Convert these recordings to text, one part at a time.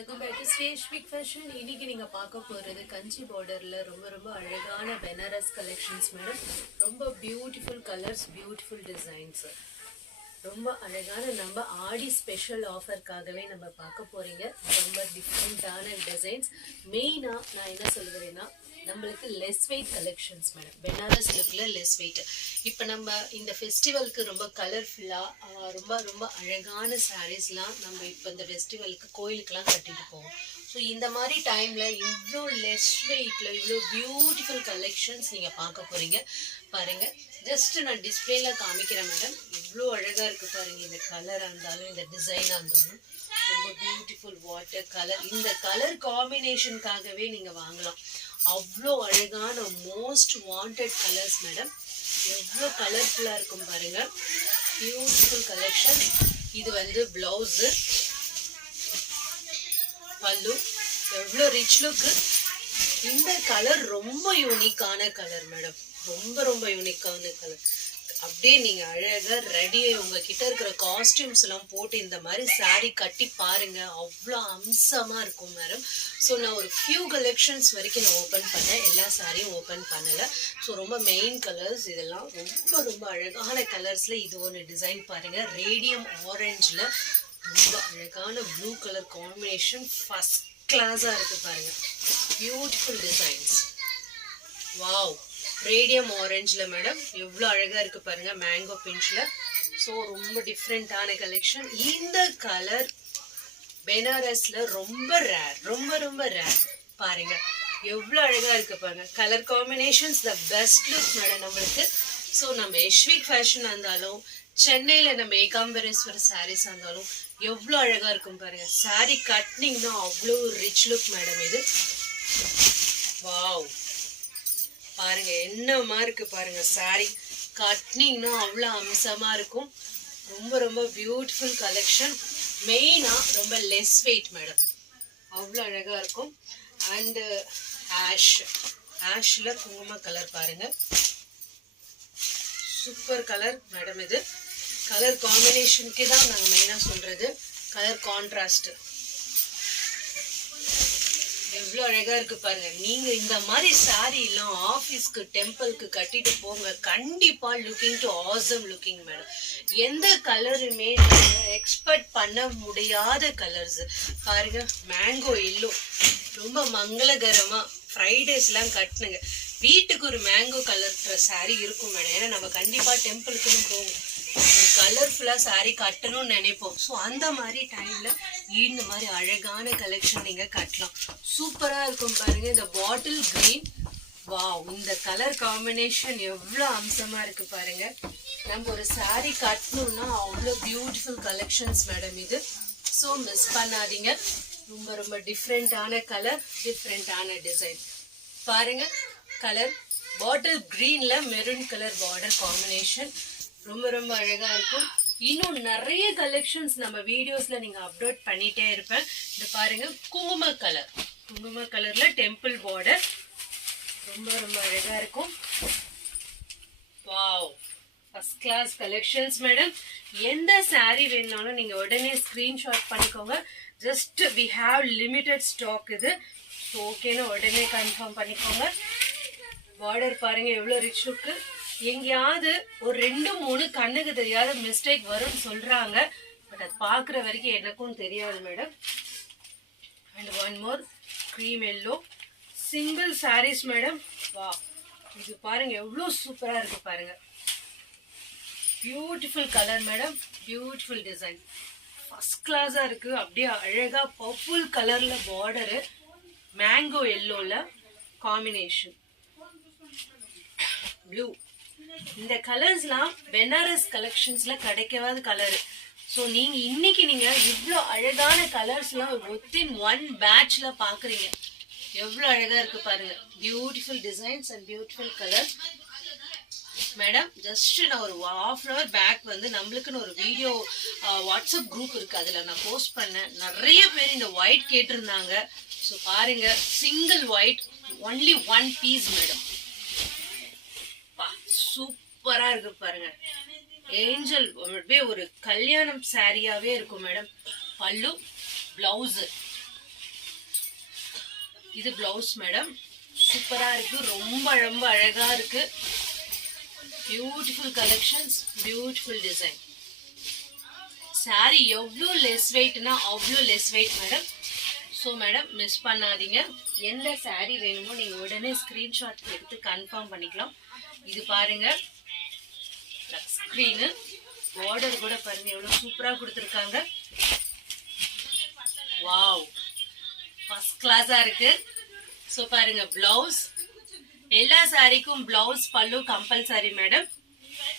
Welcome back to Sreshvik fashion. இன்னைக்கு நீங்க பார்க்க போறது கஞ்சி பார்டர்ல ரொம்ப அழகான பெனாரஸ் கலெக்ஷன்ஸ் மேடம். ரொம்ப பியூட்டிஃபுல் கலர்ஸ், பியூட்டிஃபுல் டிசைன்ஸ், ரொம்ப அழகான நம்ம ஆடி ஸ்பெஷல் ஆஃபர்க்காகவே நம்ம பார்க்க போறீங்க. ரொம்ப டிஃப்ரெண்டான டிசைன்ஸ். மெயினா நான் என்ன சொல்லுவேன்னா, நம்மளுக்கு less weight collections madam. Banaras லுக்ல லெஸ் வெயிட். இப்போ நம்ம இந்த ஃபெஸ்டிவலுக்கு ரொம்ப கலர்ஃபுல்லாக ரொம்ப அழகான சாரீஸ்லாம் நம்ம இப்போ இந்த ஃபெஸ்டிவலுக்கு கோயிலுக்கெல்லாம் கட்டிட்டு போவோம். ஸோ இந்த மாதிரி டைமில் இவ்வளோ லெஸ் வெயிட்டில் இவ்வளோ பியூட்டிஃபுல் கலெக்ஷன்ஸ் நீங்கள் பார்க்க போகிறீங்க. பாருங்கள், ஜஸ்ட் நான் டிஸ்பிளேல காமிக்கிறேன் மேடம். இவ்வளோ அழகாக இருக்குது பாருங்கள். இந்த கலராக இருந்தாலும் இந்த டிசைனாக இருந்தாலும் ரொம்ப பியூட்டிஃபுல் வாட்டர் கலர். இந்த கலர் காம்பினேஷனுக்காகவே நீங்கள் வாங்கலாம். அவ்வளோ அழகான மோஸ்ட் வாண்டட் கலர்ஸ் மேடம். எவ்வளோ கலர்ஃபுல்லாக இருக்கும் பாருங்கள். Beautiful collection. இது வந்து ப்ளவுஸு, பல்லு, எவ்வளோ ரிச் லுக்கு. இந்த கலர் ரொம்ப யூனிக்கான கலர் மேடம். ரொம்ப யூனிக்கான கலர். அப்படியே நீங்க அழகா ரெடியை உங்ககிட்ட இருக்கிற காஸ்டியூம்ஸ் எல்லாம் போட்டு இந்த மாதிரி சாரீ கட்டி பாருங்க. அவ்வளோ அம்சமா இருக்கும் மேடம். ஸோ நான் ஒரு ஃபியூ கலெக்ஷன்ஸ் வரைக்கும் நான் ஓப்பன் பண்ணேன், எல்லா சாரியும் ஓப்பன் பண்ணல. ஸோ ரொம்ப மெயின் கலர்ஸ் இதெல்லாம். ரொம்ப அழகான கலர்ஸ்ல இது ஒன்று டிசைன் பாருங்க. ரேடியம் ஆரஞ்சில் ரொம்ப அழகான ப்ளூ கலர் காம்பினேஷன். ஃபர்ஸ்ட் கிளாஸா இருக்கு பாருங்க. Beautiful designs. வாவ், ரேடியம் ஆரஞ்சில் மேடம் எவ்வளோ அழகாக இருக்குது பாருங்கள். மேங்கோ பிஞ்சில். ஸோ ரொம்ப டிஃப்ரெண்ட்டான கலெக்ஷன். இந்த கலர் பெனாரஸில் ரொம்ப ரேர், ரொம்ப ரேர். பாருங்கள் எவ்வளோ அழகாக இருக்குது பாருங்கள். Colour combinations the best look madam நம்மளுக்கு. ஸோ நம்ம யஷ்விக் ஃபேஷன் இருந்தாலும், சென்னையில் நம்ம ஏகாம்பரேஸ்வர் சாரீஸ் இருந்தாலும் எவ்வளோ அழகாக இருக்கும் பாருங்கள். சாரீ கட்னிங்னா அவ்வளோ ரிச் லுக் மேடம் இது. வாவ், பாருங்க என்னமா இருக்கு பாருங்க. சாரி கட்னிங்னா அவ்வளோ அம்சமா இருக்கும். ரொம்ப பியூட்டிஃபுல் கலெக்ஷன். மெயினா ரொம்ப லெஸ் வெயிட் மேடம். அவ்வளோ அழகா இருக்கும். அண்டு ஆஷ்ல குங்கும கலர் பாருங்க. Super colour madam. இது கலர் காம்பினேஷனுக்கு தான் நாங்கள் மெயினாக சொல்றது. கலர் கான்ட்ராஸ்ட் எவ்வளோ அழகா இருக்கு பாருங்க. நீங்க இந்த மாதிரி சாரி எல்லாம் ஆஃபீஸ்க்கு, டெம்பிளுக்கு கட்டிட்டு போங்க. கண்டிப்பா looking to awesome looking madam. எந்த கலருமே எக்ஸ்பெக்ட் பண்ண முடியாத கலர்ஸ் பாருங்க. மேங்கோ எல்லோ ரொம்ப மங்களகரமா ஃப்ரைடேஸ்லாம் கட்டுனுங்க. வீட்டுக்கு ஒரு மேங்கோ கலர் சாரி இருக்கும் மேடம். ஏன்னா நம்ம கண்டிப்பா டெம்பிளுக்குன்னு போவோம், ஒரு கலர்ஃபுல்லா சாரி கட்டணும்னு நினைப்போம். ஸோ அந்த மாதிரி டைம்ல இந்த மாதிரி அழகான கலெக்ஷன் நீங்க கட்டலாம். சூப்பரா இருக்கும் பாருங்க. இந்த பாட்டில் கிரீன், வாவ், இந்த கலர் காம்பினேஷன் எவ்வளோ அம்சமா இருக்கு பாருங்க. நம்ம ஒரு சாரி கட்டணும்னா அவ்வளோ பியூட்டிஃபுல் கலெக்ஷன்ஸ் மேடம் இது. ஸோ மிஸ் பண்ணாதீங்க. ரொம்ப டிஃப்ரெண்டான கலர், டிஃப்ரெண்டான டிசைன் பாருங்க. கலர் பாட்டில் கிரீன்ல மெரூன் கலர் பார்டர் காம்பினேஷன் ரொம்ப அழகா இருக்கும். இன்னும் நிறைய கலெக்ஷன்ஸ் நம்ம வீடியோஸ்ல நீங்க அப்லோட் பண்ணிட்டே இருப்பேன். இந்த பாருங்க, குங்கும கலர்ல டெம்பிள் பார்டர் ரொம்ப அழகா இருக்கும். Wow, first class collections madam. எந்த சாரி வேணும்னாலும் நீங்க உடனே ஸ்கிரீன்ஷாட் பண்ணிக்கோங்க. Just we have limited stock இது. ஸோ ஓகேன்னு உடனே கன்ஃபார்ம் பண்ணிக்கோங்க. பார்டர் பாருங்க எவ்வளோ ரிச் லுக்கு. எங்கேயாவது ஒரு 2-3 கண்ணுக்கு தெரியாத மிஸ்டேக் வரும்னு சொல்றாங்க. பட் அது பார்க்குற வரைக்கும் எனக்கும் தெரியாது madam. And one more cream yellow single saris madam. வா, இது பாருங்க எவ்வளோ சூப்பரா இருக்கு பாருங்க. Beautiful colour madam, beautiful design, first கிளாஸா இருக்கு. அப்படியே அழகா பர்பிள் கலர்ல பார்டரு, மேங்கோ எல்லோல காம்பினேஷன், ப்ளூ. இந்த கலர்ஸ்லாம் பெனாரஸ் கலெக்ஷன்ஸ்ல கிடைக்காத கலர். ஸோ நீங்க இன்னைக்கு இவ்வளோ அழகான கலர்ஸ்லாம் வித்தின் ஒன் பேட்ச்ல பாக்குறீங்க. எவ்வளோ அழகா இருக்கு பாருங்க. Beautiful designs and beautiful colour madam. Just நான் ஒரு ½ பேக் வந்து நம்மளுக்குன்னு ஒரு வீடியோ வாட்ஸ்அப் குரூப் இருக்கு, அதுல நான் போஸ்ட் பண்ணேன். நிறைய பேர் இந்த ஒயிட் கேட்டிருந்தாங்க. ஸோ பாருங்க, single white, only one piece madam. சூப்பரா இருக்கு பாருங்க. ஏஞ்சல் அப்படியே ஒரு கல்யாணம் சாரியாவே இருக்கும் மேடம். பல்லு, பிளவுஸ் இது பிளவுஸ் மேடம். சூப்பரா இருக்கு, ரொம்ப ரொம்ப அழகா இருக்கு. Beautiful collections, beautiful design. Sorry எவ்வளோ லெஸ் வெயிட்னா அவ்வளோ less weight madam. So madam miss பண்ணாதீங்க. எந்த சாரி வேணுமோ நீங்கள் உடனே ஸ்க்ரீன்ஷாட் எடுத்து கன்ஃபார்ம் பண்ணிக்கலாம். இது பாருங்க ஸ்க்ரீனு, பார்டர் கூட பாருங்க எவ்வளோ சூப்பராக கொடுத்துருக்காங்க. வாவ், ஃபர்ஸ்ட் கிளாஸாக இருக்கு. ஸோ பாருங்க பிளவுஸ், எல்லா சாரிக்கும் பிளவுஸ் பல்லு கம்பல்சரி மேடம்.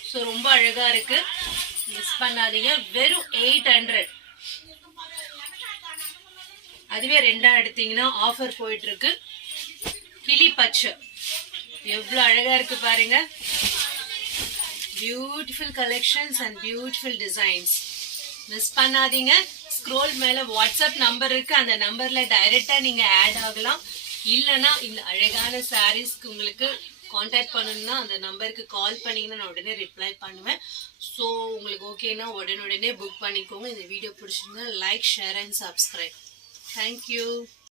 ஸோ ரொம்ப அழகா இருக்கு, மிஸ் பண்ணாதீங்க. வெறும் 800. அதுவே ரெண்டா எடுத்தீங்கன்னா ஆஃபர் போயிட்டு இருக்கு. கிளி பச்சை எவ்வளவு அழகா இருக்கு பாருங்க. Beautiful collections and beautiful designs. Miss பண்ணாதீங்க. ஸ்க்ரோல் மேல வாட்ஸ்அப் நம்பர் இருக்கு, அந்த நம்பர்ல டைரக்டா நீங்க ஆட் ஆகலாம். இல்லைன்னா இந்த அழகான சாரீஸ்க்கு உங்களுக்கு கான்டாக்ட் பண்ணணும்னா அந்த நம்பருக்கு கால் பண்ணீங்கன்னா நான் உடனே ரிப்ளை பண்ணுவேன். ஸோ உங்களுக்கு ஓகேனா உடனே புக் பண்ணிக்கோங்க. இந்த வீடியோ பிடிச்சிருந்தா like, share and subscribe. Thank you.